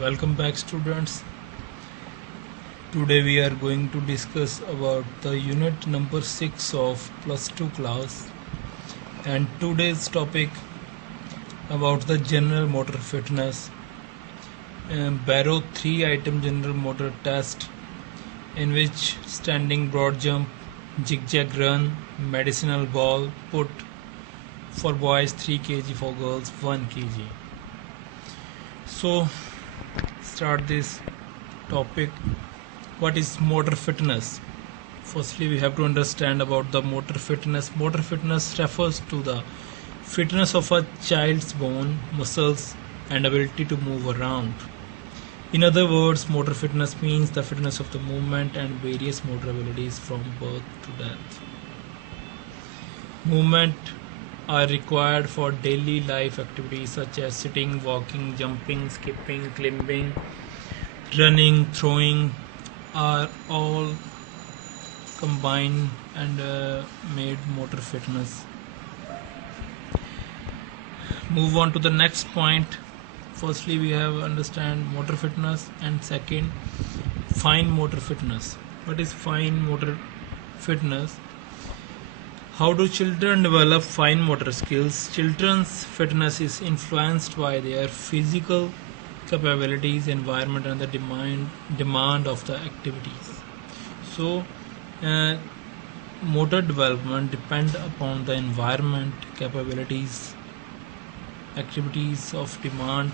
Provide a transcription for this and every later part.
Welcome back, students. Today we are going to discuss about the unit number 6 of plus 2 class, and today's topic about the general motor fitness. Barrow 3-item general motor test, in which standing broad jump, zigzag run, medicinal ball, put for boys 3 kg, for girls 1 kg. So start this topic. What is motor fitness? Firstly, we have to understand about the motor fitness. Motor fitness refers to the fitness of a child's bone, muscles, and ability to move around. In other words, motor fitness means the fitness of the movement and various motor abilities from birth to death. Movement are required for daily life activities such as sitting, walking, jumping, skipping, climbing, running, throwing, are all combined and made motor fitness. Move on to the next point. Firstly, we have understand motor fitness, and second, fine motor fitness. What is fine motor fitness? How do children develop fine motor skills? Children's fitness is influenced by their physical capabilities, environment, and the demand of the activities. So, motor development depend upon the environment, capabilities, activities of demand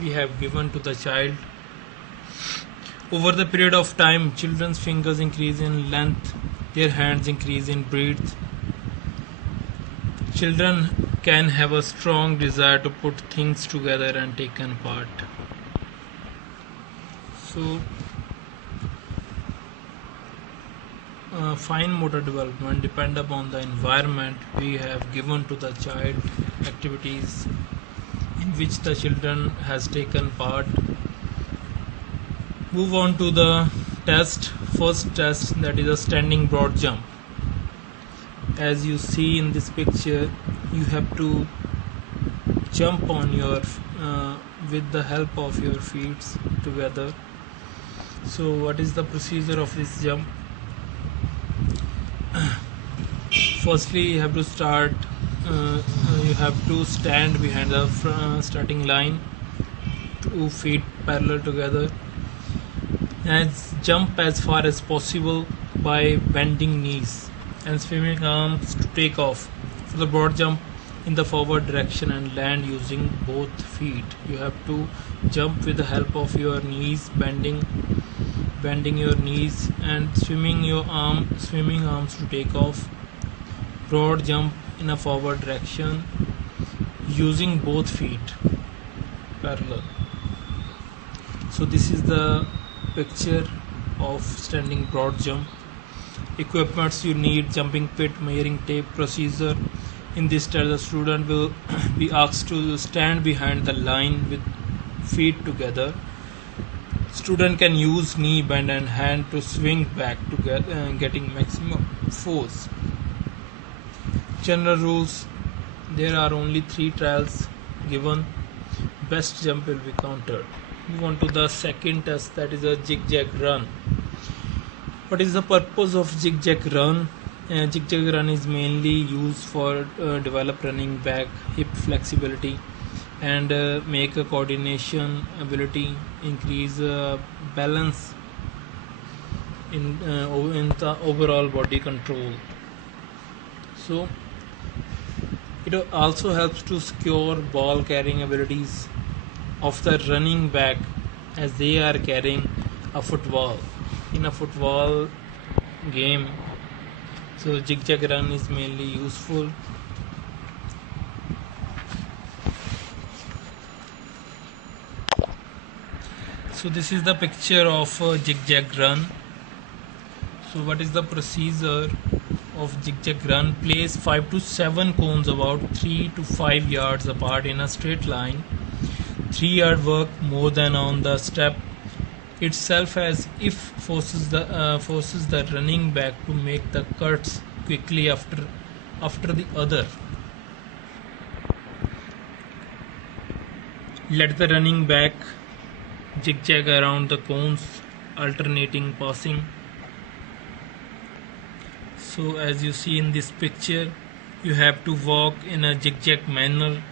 we have given to the child. Over the period of time, children's fingers increase in length, their hands increase in breadth. Children can have a strong desire to put things together and take them apart. So, fine motor development depend upon the environment we have given to the child, activities in which the children has taken part. Move on to the test. First test, that is a standing broad jump. As you see in this picture, you have to jump on your with the help of your feet together. So what is the procedure of this jump? Firstly, you have to start you have to stand behind the starting line, 2 feet parallel together, and jump as far as possible by bending knees and swinging arms to take off for the broad jump in the forward direction and land using both feet. You have to jump with the help of your knees, bending your knees and swinging arms to take off. Broad jump in a forward direction using both feet parallel. So this is the picture of standing broad jump. Equipments you need: jumping pit, measuring tape. Procedure: in this test, the student will be asked to stand behind the line with feet together. Student can use knee bend and hand to swing back to getting maximum force. General rules: there are only 3 trials given. Best jump will be counted. Move on to the second test, that is a zigzag run. What is the purpose of zigzag run? Zigzag run is mainly used for develop running back, hip flexibility, and make a coordination ability, increase balance in the overall body control. So it also helps to secure ball carrying abilities of the running back as they are carrying a football in a football game. So zigzag run is mainly useful. So this is the picture of zigzag run. So what is the procedure of zigzag run? Place 5 to 7 cones about 3 to 5 yards apart in a straight line. 3-yard work more than on the step itself, as if forces the running back to make the cuts quickly after the other. Let the running back zigzag around the cones, alternating passing. So as you see in this picture, you have to walk in a zigzag manner.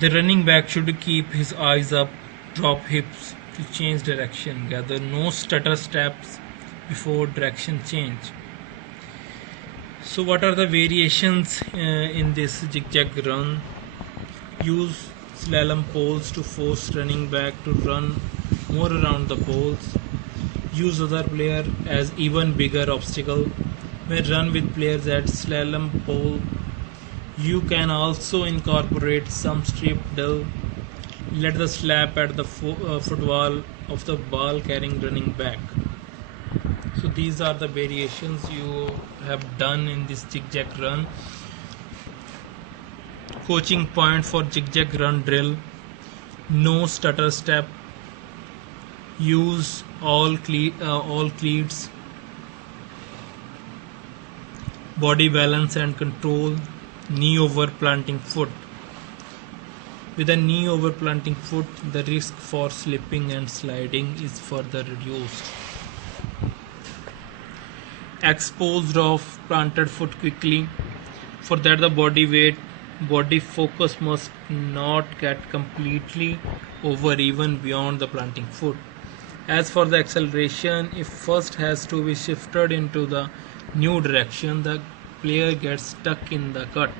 The running back should keep his eyes up, drop hips to change direction, gather no stutter steps before direction change. So what are the variations in this zigzag run? Use slalom poles to force running back to run more around the poles. Use other player as even bigger obstacle. When run with players at slalom pole, you can also incorporate some strip drill. Let the slap at the football of the ball carrying running back. So these are the variations you have done in this zigzag run. Coaching point for zigzag run drill: no stutter step. Use all cleats. Body balance and control. Knee over planting foot. With a knee over planting foot, the risk for slipping and sliding is further reduced. Exposed of planted foot quickly. For that, the body focus must not get completely over even beyond the planting foot. As for the acceleration, if first has to be shifted into the new direction, the player gets stuck in the cut,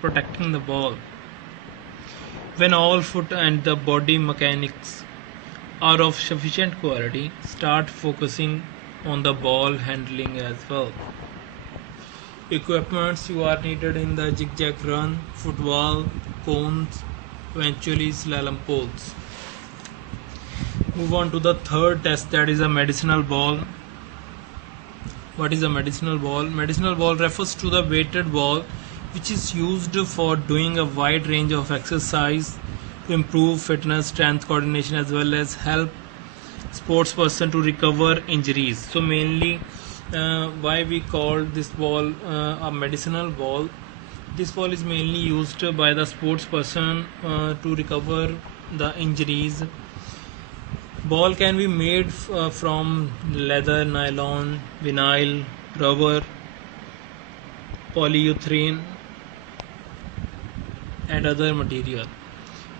protecting the ball. When all foot and the body mechanics are of sufficient quality, start focusing on the ball handling as well. Equipments you are needed in the zigzag run: football, cones, eventually slalom poles. Move on to the third test, that is a medicinal ball. What is a medicinal ball? Medicinal ball refers to the weighted ball which is used for doing a wide range of exercise to improve fitness, strength, coordination, as well as help sports person to recover injuries. So mainly why we call this ball a medicinal ball. This ball is mainly used by the sports person to recover the injuries. Ball can be made from leather, nylon, vinyl, rubber, polyurethane and other material,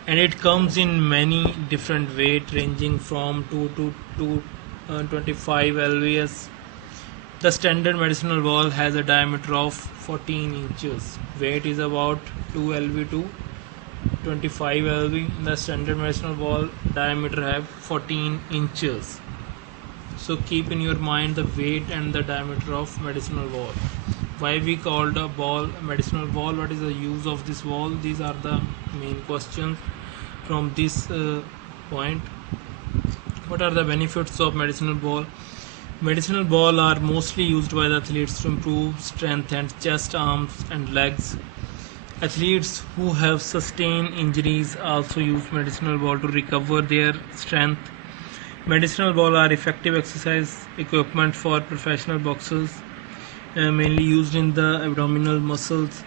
and it comes in many different weight ranging from 2 to 25 lbs. The standard medicinal ball has a diameter of 14 inches. Weight is about 2 lb to 25 lb. The standard medicinal ball diameter have 14 inches. So keep in your mind the weight and the diameter of medicinal ball. Why we called a ball medicinal ball? What is the use of this ball? These are the main questions from this point. What are the benefits of medicinal ball? Medicinal ball are mostly used by the athletes to improve strength and chest, arms and legs. Athletes who have sustained injuries also use medicinal ball to recover their strength. Medicinal ball are effective exercise equipment for professional boxers, mainly used in the abdominal muscles.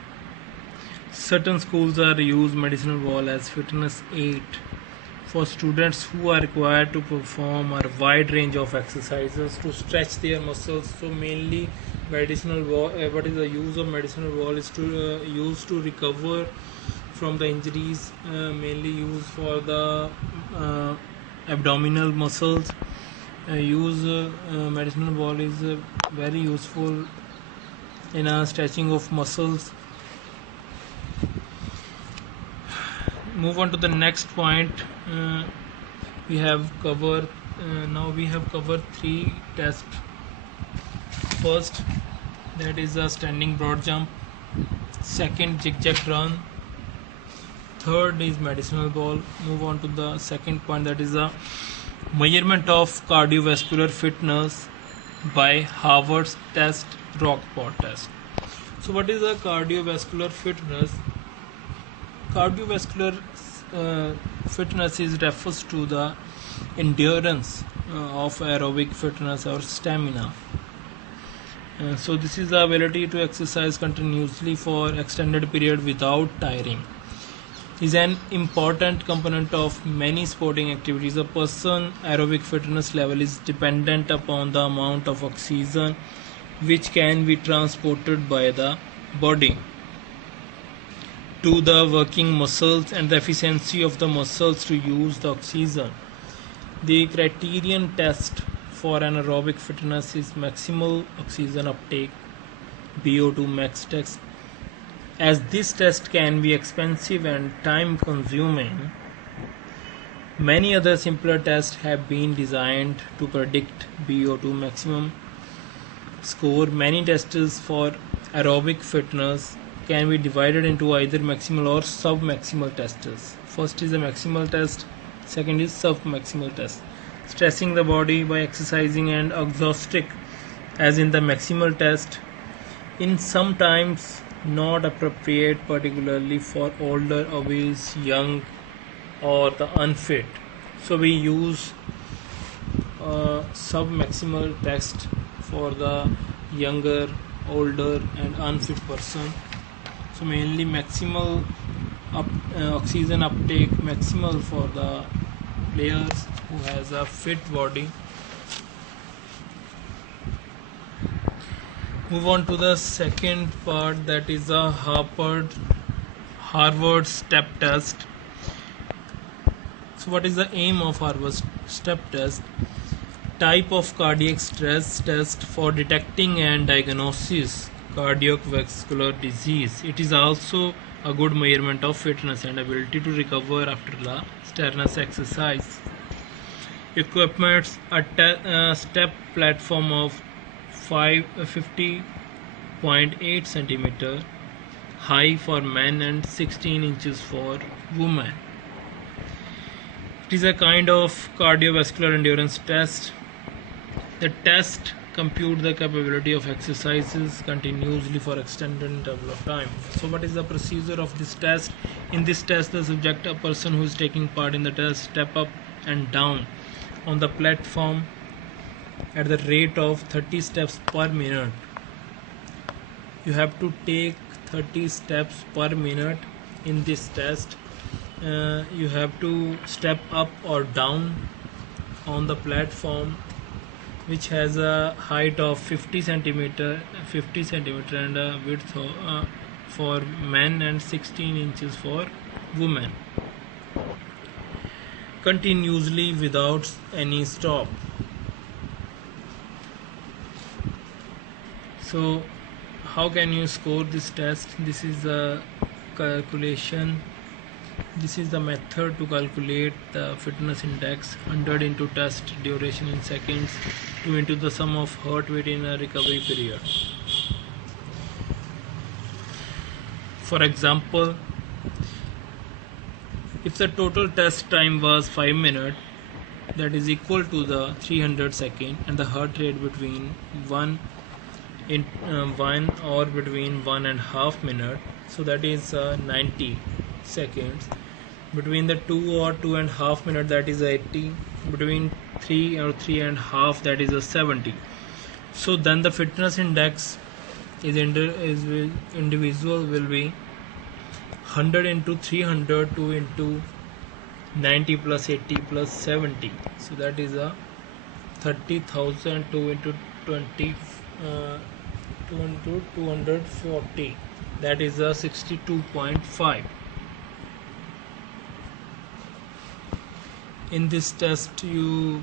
Certain schools are use medicinal ball as fitness aid for students who are required to perform a wide range of exercises to stretch their muscles. So mainly medicinal ball, what is the use of medicinal ball is to use to recover from the injuries, mainly used for the abdominal muscles. Medicinal ball is very useful in stretching of muscles. Move on to the next point. We have covered three tests. First, that is a standing broad jump. Second, zigzag run. Third is medicinal ball. Move on to the second point, that is a measurement of cardiovascular fitness by Harvard's test, Rockport test. So what is a cardiovascular fitness? Cardiovascular fitness refers to the endurance of aerobic fitness or stamina. So this is the ability to exercise continuously for extended period without tiring. is an important component of many sporting activities. A person's aerobic fitness level is dependent upon the amount of oxygen which can be transported by the body to the working muscles and the efficiency of the muscles to use the oxygen. The criterion test for anaerobic fitness is maximal oxygen uptake, VO2 max test. As this test can be expensive and time consuming, many other simpler tests have been designed to predict VO2 maximum score. Many tests for aerobic fitness can be divided into either maximal or sub-maximal tests. First is the maximal test, second is sub-maximal test. Stressing the body by exercising and exhausting as in the maximal test in sometimes not appropriate, particularly for older, obese, young or the unfit. So we use sub-maximal test for the younger, older and unfit person. So mainly maximal oxygen uptake maximal for the players who has a fit body. Move on to the second part, that is the Harvard step test. So what is the aim of Harvard step test? Type of cardiac stress test for detecting and diagnosis cardiovascular disease. It is also a good measurement of fitness and ability to recover after the strenuous exercise. Equipment: a step platform of 50.8 centimeter high for men and 16 inches for women. It is a kind of cardiovascular endurance test. The test compute the capability of exercises continuously for extended interval of time. So what is the procedure of this test? In this test, the subject, a person who is taking part in the test, step up and down on the platform at the rate of 30 steps per minute. You have to take 30 steps per minute in this test. You have to step up or down on the platform, which has a height of 50 centimeter and a width for men and 16 inches for women, continuously without any stop. So how can you score this test? This is the calculation. This is the method to calculate the fitness index: 100 into test duration in seconds, 2 into the sum of heart rate in a recovery period. For example, if the total test time was 5 minutes, that is equal to the 300 seconds, and the heart rate between 1 or between 1.5 minutes, so that is 90 seconds. Between the 2 or 2.5 minutes, that is 80. Between 3 or 3.5, that is 70. So then the fitness index individual will be 100 into 300, 2 into 90 plus 80 plus 70. So that is 30,000, 2 into 20, 2 into 240. That is 62.5. In this test, you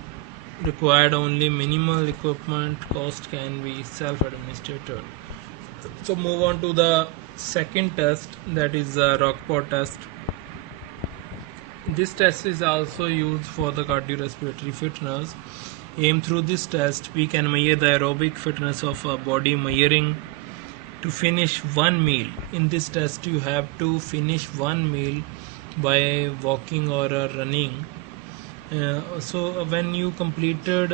required only minimal equipment. Cost can be self-administered. So move on to the second test, that is the Rockport test. This test is also used for the cardiorespiratory fitness. Aim through this test, we can measure the aerobic fitness of a body measuring to finish one meal. In this test, you have to finish one meal by walking or running. So when you completed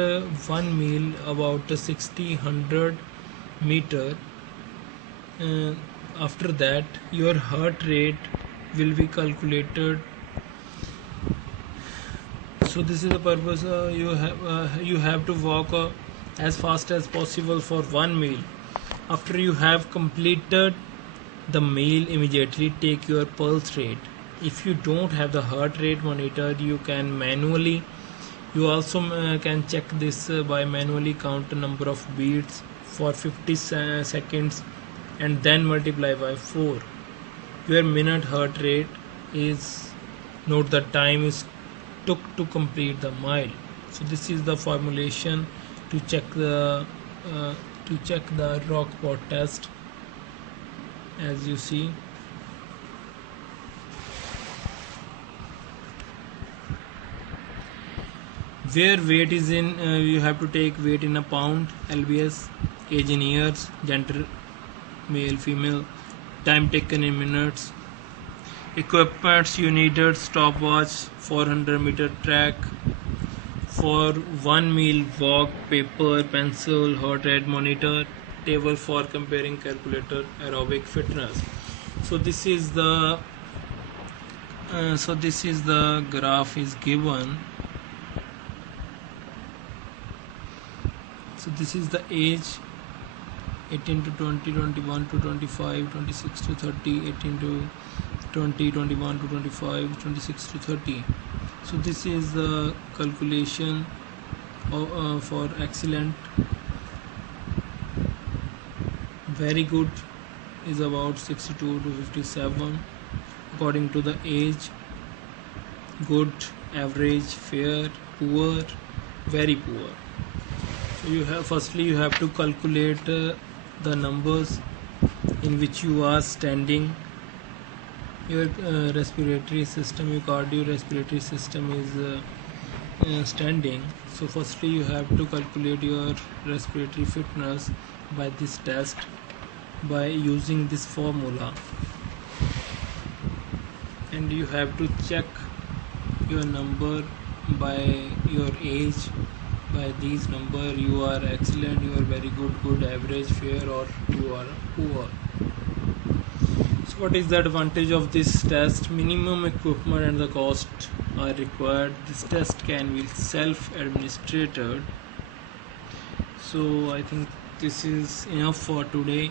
one meal about 60-100 meter, after that your heart rate will be calculated. So this is the purpose. You have to walk as fast as possible for one meal. After you have completed the meal, immediately take your pulse rate If you don't have the heart rate monitor, you can manually, you also can check this by manually count the number of beats for 50 seconds and then multiply by 4. Your minute heart rate is, note the time is took to complete the mile. So this is the formulation to check the rock pot test. As you see, where weight is in, you have to take weight in a pound, lbs, age in years, gender male female, time taken in minutes, equipments you needed: stopwatch, 400-meter track, for 1 mile walk, paper, pencil, heart rate monitor, table for comparing, calculator, aerobic fitness. So this is the graph is given. So this is the age: 18 to 20, 21 to 25, 26 to 30, 18 to 20, 21 to 25, 26 to 30. So this is the calculation for excellent. Very good is about 62 to 57 according to the age. Good, average, fair, poor, very poor. So you have, firstly you have to calculate the numbers in which you are standing. Your respiratory system, your cardiorespiratory system is standing. So firstly you have to calculate your respiratory fitness by this test, by using this formula, and you have to check your number by your age. By these number you are excellent, you are very good, average, fair, or you are poor. So what is the advantage of this test? Minimum equipment and the cost are required. This test can be self-administered. So I think this is enough for today.